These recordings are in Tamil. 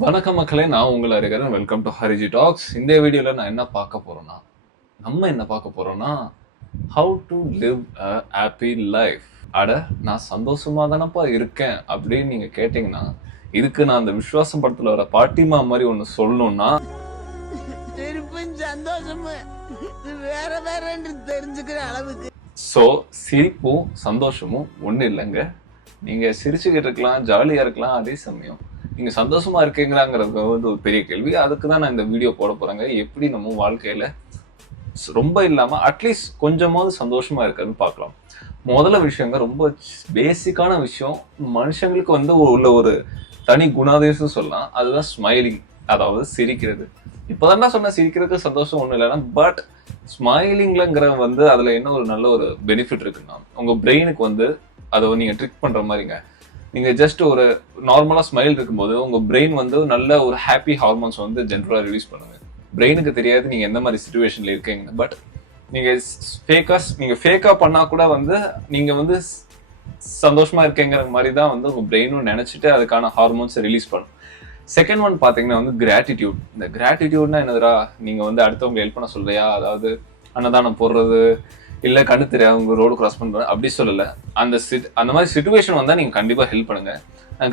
வணக்கம் மக்களே, நான் உங்கள் அறிகிறேன். Welcome to Hariji talks. இந்த வீடியோவில் நான் என்ன பார்க்க போறோம்னா how to live a happy life. அட, நான் சந்தோஷமா தானப்பா இருக்கேன் அப்படின்னு நீங்க கேட்டீங்கன்னா, இதுக்கு நான் அந்த விஸ்வாசம் படத்துல வர பாட்டிமா மாதிரி ஒன்று சொல்லணும்னா, வேற வேற தெரிஞ்சுக்கிற அளவுக்கு. ஸோ சிரிப்பும் சந்தோஷமும் ஒன்றும் இல்லைங்க. நீங்க சிரிச்சுக்கிட்டு இருக்கலாம், ஜாலியா இருக்கலாம், அதே சமயம் நீங்க சந்தோஷமா இருக்கீங்களாங்கிறது வந்து ஒரு பெரிய கேள்வி. அதுக்கு தான் நான் இந்த வீடியோ போட போறேங்க. எப்படி நம்ம வாழ்க்கையில ரொம்ப இல்லாம அட்லீஸ்ட் கொஞ்சமாவது சந்தோஷமா இருக்கிறது பார்க்கலாம். முதல்ல விஷயங்க, ரொம்ப பேசிக்கான விஷயம், மனுஷங்களுக்கு வந்து உள்ள ஒரு தனி குணாதிசயம் சொல்லலாம். அதுதான் ஸ்மைலிங், அதாவது சிரிக்கிறது. இப்போதான் சொன்ன சிரிக்கிறதுக்கு சந்தோஷம் ஒன்றும் இல்லைன்னா, பட் ஸ்மைலிங்லங்கிற வந்து அதுல என்ன ஒரு நல்ல ஒரு பெனிஃபிட் இருக்குன்னா, உங்க பிரெயினுக்கு வந்து அதை நீங்க ட்ரிக் பண்ற மாதிரிங்க. நீங்க ஜஸ்ட் ஒரு நார்மலா ஸ்மைல் இருக்கும்போது உங்க பிரெயின் வந்து நல்ல ஒரு ஹாப்பி ஹார்மோன்ஸ் வந்து ஜென்ரலா ரிலீஸ் பண்ணுங்க. பிரெயினுக்கு தெரியாது நீங்க எந்த மாதிரி சிச்சுவேஷன்ல இருக்கீங்க. பட் நீங்க ஃபேக்கா பண்ணா கூட வந்து நீங்க வந்து சந்தோஷமா இருக்கேங்கிற மாதிரி தான் வந்து உங்க பிரெயினும் நினைச்சிட்டு அதுக்கான ஹார்மோன்ஸ் ரிலீஸ் பண்ணும். செகண்ட் ஒன் பாத்தீங்கன்னா வந்து கிராட்டிடியூட். இந்த கிராட்டிடியூட்னா என்னதுரா, நீங்க வந்து அடுத்தவங்க ஹெல்ப் பண்ண சொல்றியா, அதாவது அன்னதானம் போடுறது, இல்ல கண்ணு தெரியாது உங்க ரோடு கிராஸ் பண்றது அப்படி சொல்லல. அந்த மாதிரி சிச்சுவேஷன் வந்தா நீங்க கண்டிப்பா ஹெல்ப் பண்ணுங்க.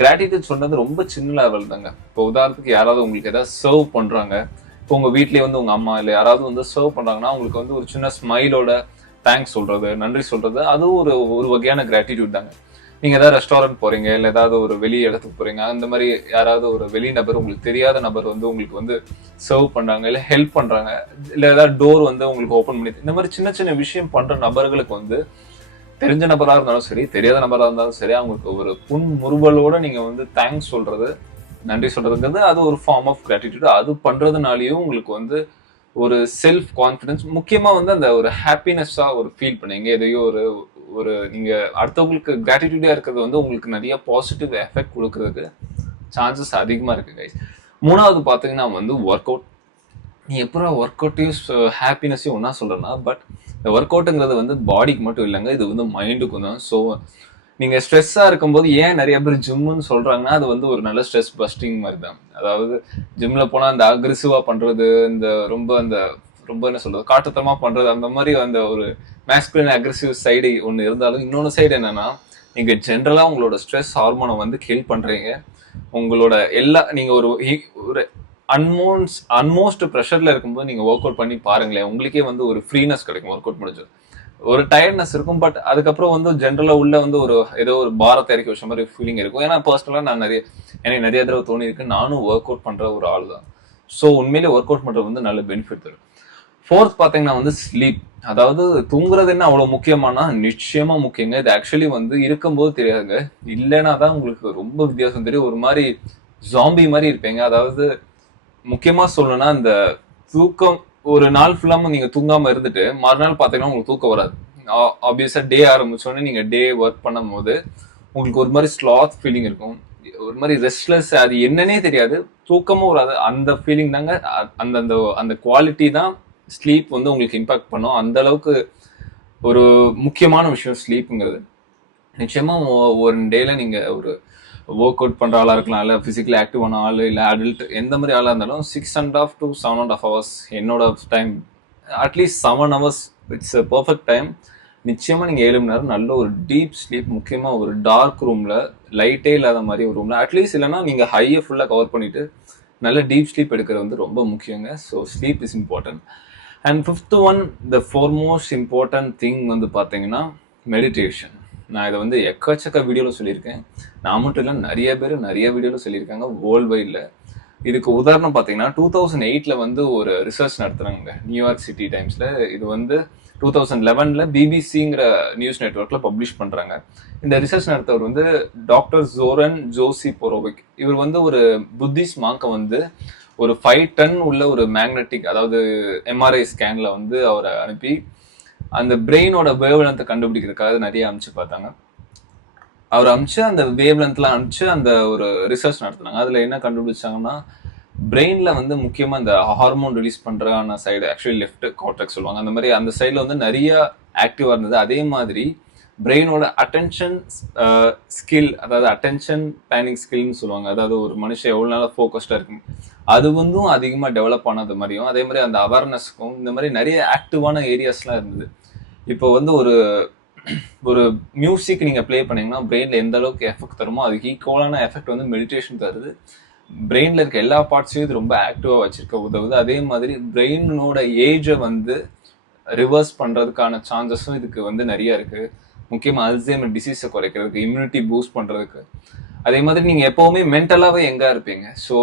கிராட்டிடியூட் சொன்னது ரொம்ப சின்ன லெவல் தாங்க. இப்போ உதாரணத்துக்கு யாராவது உங்களுக்கு ஏதாவது சர்வ் பண்றாங்க, இப்போ உங்க வீட்லயே வந்து உங்க அம்மா இல்ல யாராவது வந்து சர்வ் பண்றாங்கன்னா உங்களுக்கு வந்து ஒரு சின்ன ஸ்மைலோட தேங்க்ஸ் சொல்றது, நன்றி சொல்றது, அதுவும் ஒரு ஒரு வகையான கிராட்டிடியூட் தாங்க. நீங்க ஏதாவது ரெஸ்டாரண்ட் போறீங்க, இல்ல ஏதாவது ஒரு வெளி இடத்துக்கு போறீங்க, அந்த மாதிரி யாராவது ஒரு வெளி நபர், உங்களுக்கு தெரியாத நபர் வந்து உங்களுக்கு வந்து சர்வ் பண்றாங்க, இல்ல ஹெல்ப் பண்றாங்க, இல்ல ஏதாவது டோர் வந்து உங்களுக்கு ஓப்பன் பண்ணி, இந்த மாதிரி சின்ன சின்ன விஷயம் பண்ற நபர்களுக்கு வந்து தெரிஞ்ச நபரா இருந்தாலும் சரி, தெரியாத நபரா இருந்தாலும் சரி, அவங்களுக்கு ஒரு புன்முறுவலோட நீங்க வந்து தேங்க்ஸ் சொல்றது, நன்றி சொல்றதுங்கிறது அது ஒரு ஃபார்ம் ஆஃப் கிராட்டிடியூட். அது பண்றதுனாலயும் உங்களுக்கு வந்து ஒரு செல்ஃப் கான்பிடன்ஸ், முக்கியமா வந்து அந்த ஒரு ஹாப்பினஸ்ஸா ஒரு ஃபீல் பண்ணீங்க. எதையோ ஒரு ஒரு நீங்க அடுத்தவங்களுக்கு கிராட்டிடியூடா இருக்கிறது வந்து உங்களுக்கு நிறைய பாசிட்டிவ் எஃபெக்ட் கொடுக்கறதுக்கு சான்சஸ் அதிகமா இருக்கு கைஸ். மூணாவது பாத்தீங்கன்னா வந்து ஒர்க் அவுட். நீ எப்போ ஒர்க் அவுட்டையும் ஹாப்பினஸையும் ஒன்னா சொல்றேன்னா, பட் இந்த ஒர்க் அவுட்டுங்கிறது வந்து பாடிக்கு மட்டும் இல்லைங்க, இது வந்து மைண்டுக்கும் தான். ஸோ நீங்க ஸ்ட்ரெஸ்ஸா இருக்கும்போது ஏன் நிறைய பேர் ஜிம்முன்னு சொல்றாங்கன்னா, அது வந்து ஒரு நல்ல ஸ்ட்ரெஸ் பஸ்டிங் மாதிரி தான். அதாவது ஜிம்ல போனா அந்த அக்ரெசிவா பண்றது, இந்த ரொம்ப என்ன சொல்றது, காட்டுத்தனமா பண்றது, அந்த மாதிரி அந்த ஒரு மேஸ்குலின் அக்ரெசிவ் சைடு ஒன்று இருந்தாலும், இன்னொன்று சைடு என்னன்னா, நீங்க ஜென்ரலா உங்களோட ஸ்ட்ரெஸ் ஹார்மோனை வந்து கில் பண்றீங்க. உங்களோட நீங்க ஒரு அன்மோஸ்ட் ப்ரெஷர்ல இருக்கும்போது நீங்க ஒர்க் அவுட் பண்ணி பாருங்களேன், உங்களுக்கே வந்து ஒரு ஃப்ரீனஸ் கிடைக்கும். ஒர்க் அவுட் முடிஞ்சது ஒரு டயர்ட்னஸ் இருக்கும், பட் அதுக்கப்புறம் வந்து ஜென்ரலா உள்ள வந்து ஏதோ ஒரு பாரத்தை இறக்கி வச்ச மாதிரி ஃபீலிங் இருக்கும். ஏன்னா பர்சனலா எனக்கு நிறைய தடவை தோணி இருக்கு, நானும் ஒர்க் அவுட் பண்ற ஒரு ஆள் தான். ஸோ உண்மையிலே ஒர்க் அவுட் பண்றது வந்து நல்ல பெனிஃபிட் தரும். ஃபோர்த் பாத்தீங்கன்னா வந்து ஸ்லீப். அதாவது தூங்குறது என்ன அவ்வளவு முக்கியமானா, நிச்சயமா முக்கியங்க. இது ஆக்சுவலி வந்து இருக்கும்போது தெரியாதுங்க, இல்லைன்னா தான் உங்களுக்கு ரொம்ப வித்தியாசம் தெரியும். ஒரு மாதிரி ஜாம்பி மாதிரி இருப்பீங்க. அதாவது முக்கியமா சொல்லணும்னா, இந்த தூக்கம் ஒரு நாள் ஃபுல்லாம நீங்க தூங்காம இருந்துட்டு மறுநாள் பாத்தீங்கன்னா உங்களுக்கு தூக்கம் வராது. ஆப்வியஸா டே ஆரம்பிச்சோடனே நீங்க டே ஒர்க் பண்ணும் போது உங்களுக்கு ஒரு மாதிரி ஸ்லாத் ஃபீலிங் இருக்கும், ஒரு மாதிரி ரெஸ்ட்லெஸ், அது என்னன்னே தெரியாது, தூக்கமும் வராது. அந்த ஃபீலிங் தாங்க, அந்த அந்த அந்த குவாலிட்டி தான் ஸ்லீப் வந்து உங்களுக்கு இம்பாக்ட் பண்ணும். அந்த அளவுக்கு ஒரு முக்கியமான விஷயம் ஸ்லீப்புங்கிறது. நிச்சயமா ஒரு டேல நீங்க ஒரு ஒர்க் அவுட் பண்ற ஆளா இருக்கலாம், இல்ல பிசிக்கலி ஆக்டிவான ஆள், இல்ல அடல்ட், எந்த மாதிரி ஆளா இருந்தாலும் 6.5 to 7.5 hours என்னோட time, at least 7 hours it's a perfect time. நிச்சயமா நீங்க 7 மணி நேரம் நல்ல ஒரு டீப் ஸ்லீப், முக்கியமா ஒரு டார்க் ரூம்ல, லைட்டே இல்லாத மாதிரி ஒரு ரூம்ல, அட்லீஸ்ட் இல்லைன்னா நீங்க ஹையை ஃபுல்லா கவர் பண்ணிட்டு நல்ல டீப் ஸ்லீப் எடுக்கிறது வந்து ரொம்ப முக்கியங்க. So sleep is important. And fifth one, the foremost important thing வந்து பார்த்தீங்கன்னா மெடிடேஷன். நான் இதை வந்து எக்கச்சக்க வீடியோவில் சொல்லியிருக்கேன். நான் மட்டும் இல்லை, நிறைய பேர் நிறைய வீடியோவில் சொல்லியிருக்காங்க வேர்ல்டு வைடில். இதுக்கு உதாரணம் பார்த்தீங்கன்னா 2008 வந்து ஒரு ரிசர்ச் நடத்துறாங்க நியூயார்க் சிட்டி டைம்ஸில். இது வந்து 2011 பிபிசிங்கிற நியூஸ் நெட்ஒர்க்கில் பப்ளிஷ் பண்ணுறாங்க. இந்த ரிசர்ச் நடத்தவர் வந்து டாக்டர் ஜோரன் ஜோசி பொரோவிக். இவர் வந்து ஒரு புத்திஸ்ட் மாங்கை வந்து ஒரு 5 டன் உள்ள ஒரு மேக்னெட்டிக், அதாவது எம்ஆர்ஐ ஸ்கேன்ல வந்து அவரை அனுப்பி அந்த பிரெயினோட வேவ் லென்த்தை கண்டுபிடிக்கிறதுக்காக நிறைய அனுப்பிச்சு பார்த்தாங்க. அவர் அனுப்பிச்சு அந்த வேவ் லென்த்லாம் அனுப்பிச்சு அந்த ஒரு ரிசர்ச் நடத்தினாங்க. அதுல என்ன கண்டுபிடிச்சாங்கன்னா, பிரெயின்ல வந்து முக்கியமா இந்த ஹார்மோன் ரிலீஸ் பண்றான சைடு, ஆக்சுவலி லெஃப்ட் கார்டெக்ஸ் சொல்லுவாங்க, அந்த மாதிரி அந்த சைட்ல வந்து நிறைய ஆக்டிவா இருந்தது. அதே மாதிரி பிரெயினோட அட்டென்ஷன் ஸ்கில், அதாவது அட்டென்ஷன் பிளானிங் ஸ்கில்னு சொல்லுவாங்க. அதாவது ஒரு மனுஷன் எவ்வளோ நாளாக ஃபோக்கஸ்டாக இருக்கும், அது அதிகமாக டெவலப் ஆனது மாதிரியும், அதே மாதிரி அந்த அவேர்னஸ்க்கும் இந்த மாதிரி நிறைய ஆக்டிவான ஏரியாஸ்லாம் இருந்தது. இப்போ ஒரு ஒரு மியூசிக் நீங்கள் ப்ளே பண்ணீங்கன்னா பிரெயினில் எந்த அளவுக்கு எஃபெக்ட் தருமோ அதுக்கு ஈக்குவலான எஃபெக்ட் மெடிடேஷன் தருது. பிரெயினில் இருக்க எல்லா பார்ட்ஸையும் இது ரொம்ப ஆக்டிவாக வச்சிருக்க உதவுது. அதே மாதிரி பிரெயினோட ஏஜை ரிவர்ஸ் பண்ணுறதுக்கான சான்சஸும் இதுக்கு நிறைய இருக்குது. முக்கியமாக அல்சைமர் டிசீஸை குறைக்கிறதுக்கு, இம்யூனிட்டி பூஸ்ட் பண்ணுறதுக்கு. அதே மாதிரி நீங்கள் எப்போவுமே மென்டலாகவே எங்கே இருப்பீங்க. ஸோ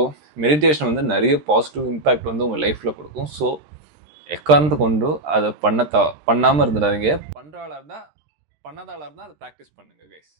மெடிடேஷன் நிறைய பாசிட்டிவ் இம்பேக்ட் உங்கள் லைஃப்பில் கொடுக்கும். ஸோ எக்காரணத்தை கொண்டு அதை பண்ணாமல் இருந்துடாதீங்க. பண்ணுறாளாக இருந்தால் பண்ணாதாளாக இருந்தால் அதை ப்ராக்டிஸ் பண்ணுங்க கைஸ்.